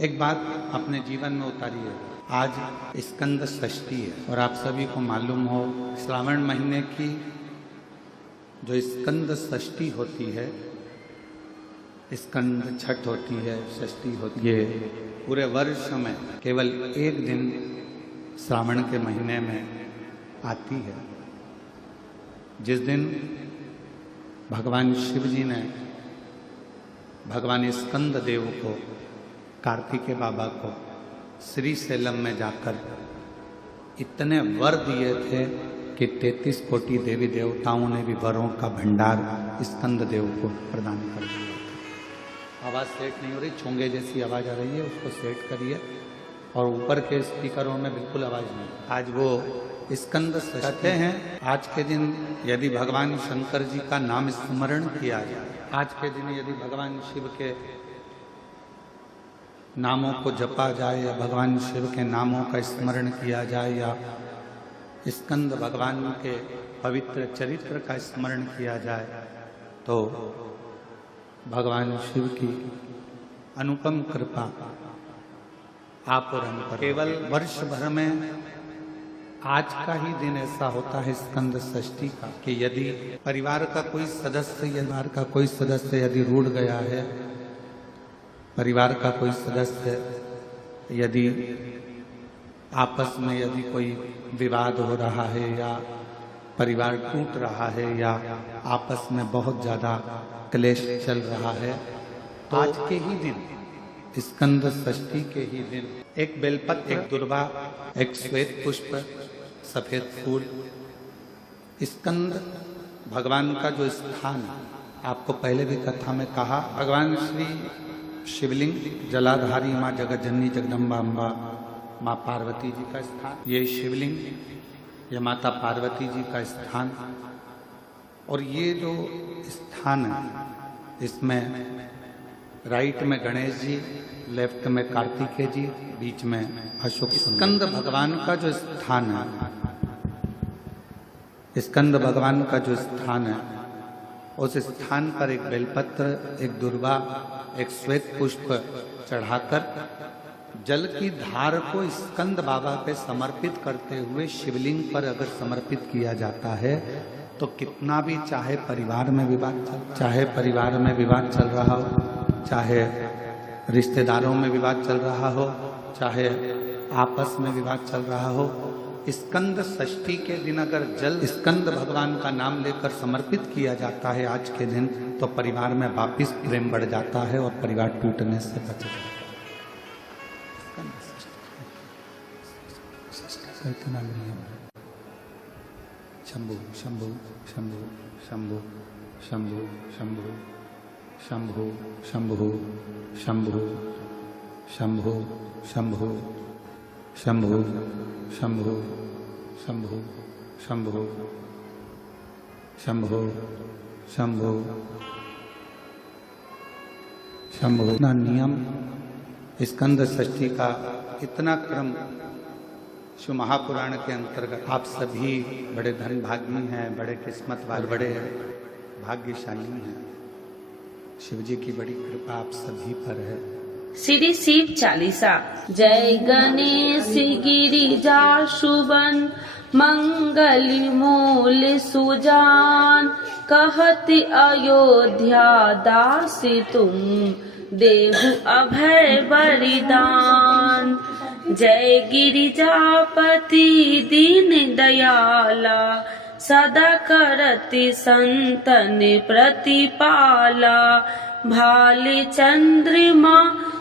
एक बात अपने जीवन में उतारिए। आज स्कंद षष्ठी है और आप सभी को मालूम हो श्रावण महीने की जो स्कंद षष्ठी होती है, स्कंद छठ होती है, षष्ठी होती है, पूरे वर्ष में केवल एक दिन श्रावण के महीने में आती है, जिस दिन भगवान शिव जी ने भगवान स्कंद देव को, कार्तिकेय बाबा को श्री सैलम में जाकर इतने वर दिए थे कि 33 कोटि देवी देवताओं ने भी वरों का भंडार स्कंद देव को प्रदान कर दिया। आवाज़ सेट नहीं हो रही, चोंगे जैसी आवाज़ आ रही है, उसको सेट करिए। और ऊपर के स्पीकरों में बिल्कुल आवाज़ नहीं। आज वो स्कंद कहते हैं, आज के दिन यदि भगवान शंकर जी का नाम स्मरण किया जाए, आज के दिन यदि भगवान शिव के नामों को जपा जाए या भगवान शिव के नामों का स्मरण किया जाए या स्कंद भगवान के पवित्र चरित्र का स्मरण किया जाए, तो भगवान शिव की अनुपम कृपा आप और हम पर। केवल वर्ष भर में आज का ही दिन ऐसा होता है स्कंद षष्ठी का कि यदि परिवार का कोई सदस्य यदि रूठ गया है, परिवार का कोई सदस्य यदि आपस में यदि कोई विवाद हो रहा है या परिवार टूट रहा है या आपस में बहुत ज्यादा क्लेश चल रहा है, तो आज के ही दिन स्कंद षष्ठी के ही दिन एक बेलपत्र, एक दुर्वा, एक श्वेत पुष्प, सफेद फूल, स्कंद भगवान का जो स्थान, आपको पहले भी कथा में कहा, भगवान श्री शिवलिंग जलाधारी माँ जगत जननी जगदम्बा अम्बा माँ पार्वती जी का स्थान, ये शिवलिंग, ये माता पार्वती जी का स्थान। और ये जो स्थान है, इसमें राइट में गणेश जी, लेफ्ट में कार्तिकेय जी, बीच में अशोक। स्कंद भगवान का जो स्थान है, स्कंद भगवान का जो स्थान है, उस स्थान पर एक बेलपत्र, एक दुर्वा, एक श्वेत पुष्प चढ़ाकर जल की धार को स्कंद बाबा पे समर्पित करते हुए शिवलिंग पर अगर समर्पित किया जाता है, तो कितना भी चाहे परिवार में विवाद चल रहा हो, चाहे रिश्तेदारों में विवाद चल रहा हो, चाहे आपस में विवाद चल रहा हो, स्कंद षष्ठी के दिन अगर जल स्कंद भगवान का नाम लेकर समर्पित किया जाता है आज के दिन, तो परिवार में वापिस प्रेम बढ़ जाता है और परिवार टूटने से बच जाता है। शंभु शंभु शंभु शंभु शंभु शंभु शंभु शंभु शंभु शंभु शंभु शंभु शंभु शंभु शंभु शंभु शंभु शंभु। इतना नियम स्कंद षष्ठी का, इतना क्रम शिव महापुराण के अंतर्गत। आप सभी बड़े धन भागी हैं, बड़े किस्मत वाले, बड़े भाग्यशाली हैं। शिव जी की बड़ी कृपा आप सभी पर है। श्री शिव चालीसा। जय गणेश गिरिजा शुभन मंगल मूल सुजान, कहति अयोध्या दास तुम देहु अभय बलिदान। जय गिरिजापति दीन दयाला, सदा करति संतन प्रतिपाला। भाले चंद्रमा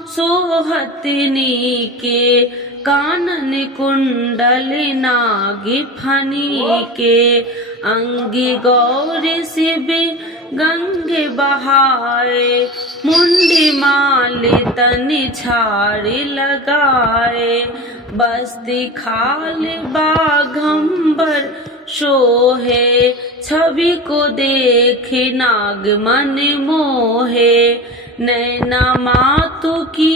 सोहतनी के, कानन कुंडल नागी फनी के। अंगी गौरी शिव गंगे बहाए, मुंडी माले तनि छाड़ी लगाए। बस्ती खाल बाघंबर शोहे, छवि को देखे नाग मन मोहे। नैना मातु की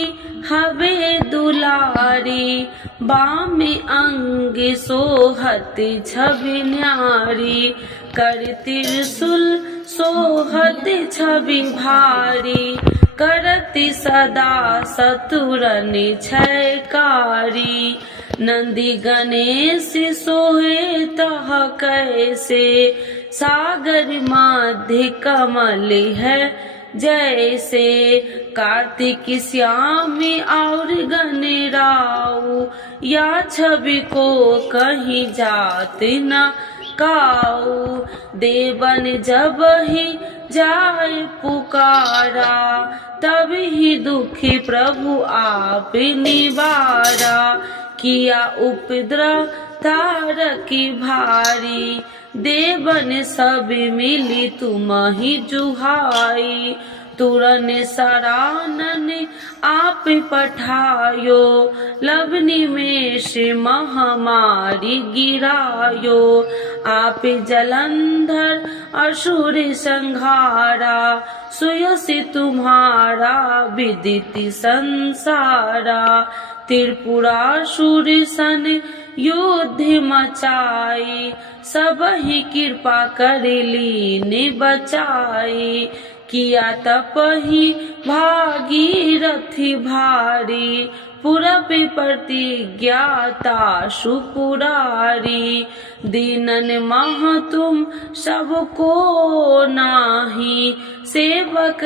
हवे दुलारी, बामे अंग सोहत छवि न्यारी। कर त्रिशूल सोहत छवि भारी, करति सदा सतुरन क्षयकारी। नंदी गणेश सोहे तह कैसे, सागर मध्य कमल है जैसे। कार्तिक श्याम और गणराऊ, या छवि को कहीं जात न काऊ। देवन जब ही जाए पुकारा, तब ही दुखी प्रभु आप निवारा। किया उपद्रव तारकी भारी, देवन सब मिली तुम ही जुहाई। तुरन सरानन आप पठायो, लवनी में से महामारी गिरायो। आप जलंधर असुर संहारा, सुयसि तुम्हारा विदित संसारा। त्रिपुरासुर सन युद्ध मचाई, सब ही कृपा कर लीन बचाई। किया तपहि भागीरथी भारी, पूरब प्रतिज्ञाता सुपुरारी। दीनन मह तुम सबको नाही, सेवक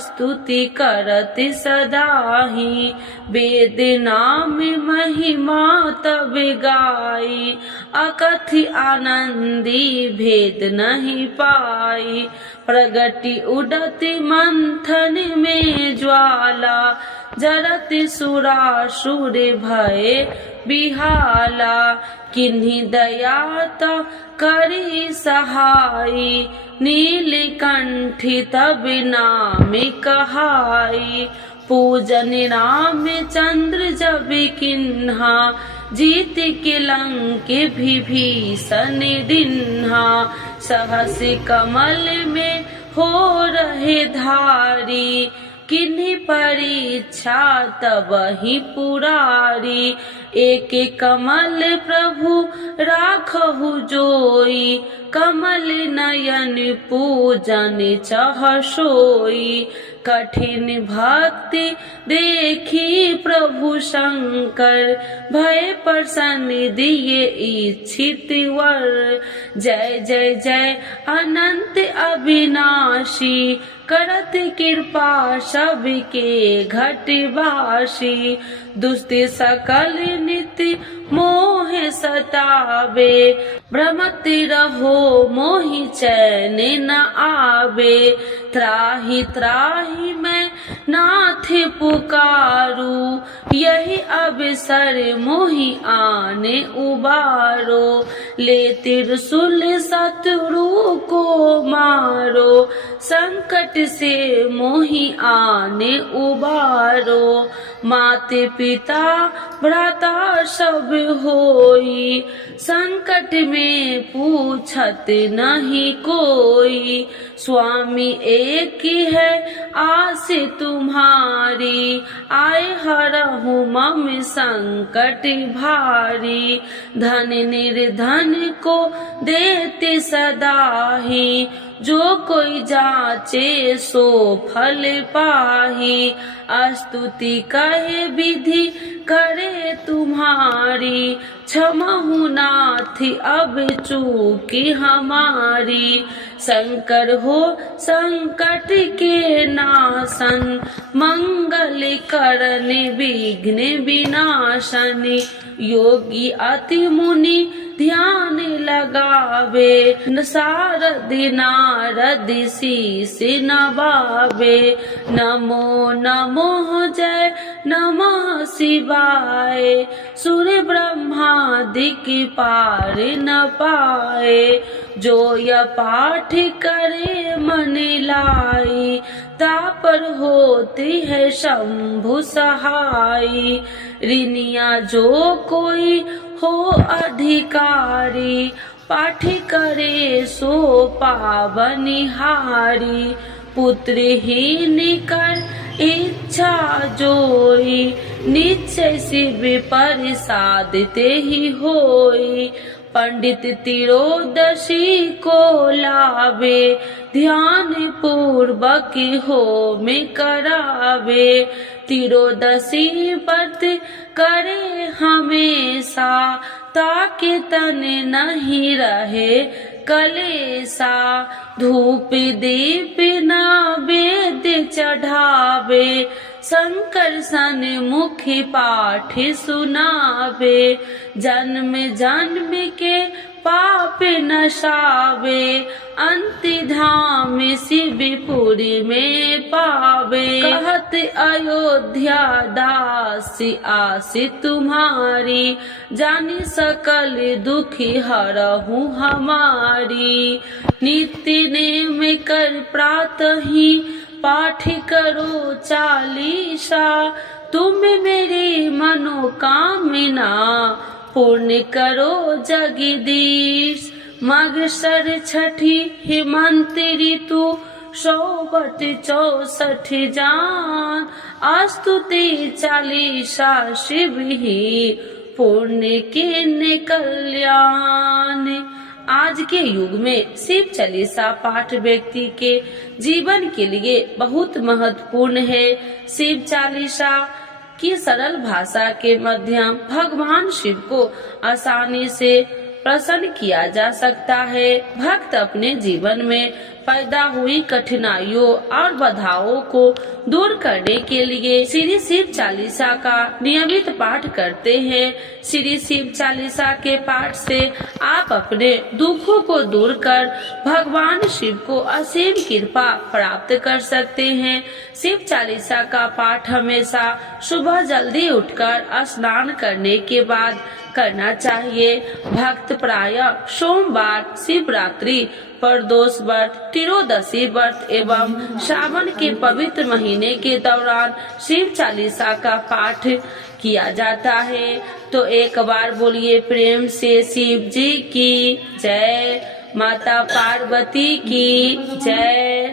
स्तुति करत सदाही। वेद नाम महिमा तब गाई, अकथि आनंदी भेद नहीं पाई। प्रगति उडति मंथन में ज्वाला, जरत सुरासुर भय बिहाला। किन्हीं दयात करी सहाई, नीलकंठी तब नाम कहाई। पूजन राम चंद्र जब किन्हा, जीत के लंक विभीषण दिन्हा। सहस कमल में हो रहे धारी, किन्हीं परीक्षा तब ही पुरारी। एक कमल प्रभु राखहु जोई, कमल नयन पूजन चह सोई। कठिन भक्ति देखी प्रभु शंकर, भय प्रसन्न दिए इच्छित वर। जय जय जय अनंत अविनाशी, करत कृपा सबके घटवासी। दुष्ट सकल नित्य मोह सतावे, भ्रमत रहो मोहि चैन न आवे। त्राहि त्राहि मैं नाथ पुकारू, यही अवसर मोहि आने उबारो। ले त्रिशूल शत्रु को मारो, संकट से मोहि आने उबारो। माते पिता भ्राता सब होई, संकट में पूछत नहीं कोई। स्वामी एक है आस तुम्हारी, आए हरहु मम संकट भारी। धन निर्धन को देते सदाही, जो कोई जाचे सो फल पाही। स्तुति कहे विधि करे तुम्हारी, क्षमहु नाथ अब चूकी हमारी। शंकर हो संकट के नाशन, मंगल करन विघ्न विनाशन। योगी अति मुनि ध्यान लगावे, सारद नारद शीस नवावे। नमो नमो जय नमः शिवाय, सुर ब्रह्मादिक पार न पाए। जो यह पाठ करे मन लाई, तापर होती है शंभु सहाई। ऋनिया जो कोई हो अधिकारी, पाठ करे सो पावनिहारी। पुत्रहीन कर इच्छा जोई, निश्चय शिव प्रसाद ते ही होई। पंडित तिरोदशी को लावे, ध्यान पूर्वक होम करावे। त्रियोदशी व्रत करे हमेशा, ताकि तन नहीं रहे कलेसा। धूप दीप नैवेद्य चढ़ावे, शंकर सन्मुखी पाठ सुनावे। जन्म जन्म के पाप नशावे, अंति धाम शिवपुरी में पावे। कहत अयोध्या दासी आसी तुम्हारी, जानी सकल दुखी हरहूँ हमारी। नित्य नेम कर प्रातः ही पाठ करो चालीसा, तुम मेरी मनोकामना पूर्ण करो जगदीश। माघशर छठी हेमंत ऋतु, 164 जान, स्तुति चालीसा शिव ही पुण्य के कल्याण। आज के युग में शिव चालीसा पाठ व्यक्ति के जीवन के लिए बहुत महत्वपूर्ण है। शिव चालीसा की सरल भाषा के माध्यम भगवान शिव को आसानी से प्रसन्न किया जा सकता है। भक्त अपने जीवन में पैदा हुई कठिनाइयों और बाधाओं को दूर करने के लिए श्री शिव चालीसा का नियमित पाठ करते हैं। श्री शिव चालीसा के पाठ से आप अपने दुखों को दूर कर भगवान शिव को असीम कृपा प्राप्त कर सकते हैं। शिव चालीसा का पाठ हमेशा सुबह जल्दी उठकर स्नान करने के बाद करना चाहिए। भक्त प्रायः सोमवार, शिवरात्रि, प्रदोष व्रत, त्रियोदशी व्रत एवं श्रावण के पवित्र महीने के दौरान शिव चालीसा का पाठ किया जाता है। तो एक बार बोलिए प्रेम से शिव जी की जय, माता पार्वती की जय।